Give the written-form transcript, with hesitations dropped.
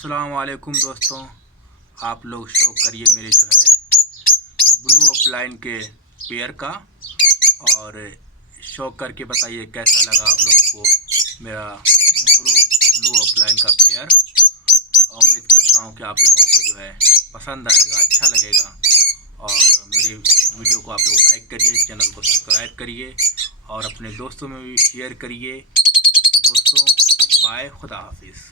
अस्सलाम वालेकुम दोस्तों, आप लोग शौक करिए मेरे जो है ब्लू अपलाइन के पेयर का, और शौक करके बताइए कैसा लगा आप लोगों को मेरा ब्लू अपलाइन का पेयर। उम्मीद करता हूँ कि आप लोगों को जो है पसंद आएगा, अच्छा लगेगा। और मेरे वीडियो को आप लोग लाइक करिए, चैनल को सब्सक्राइब करिए और अपने दोस्तों में भी शेयर करिए। दोस्तों बाय, खुदा हाफिज़।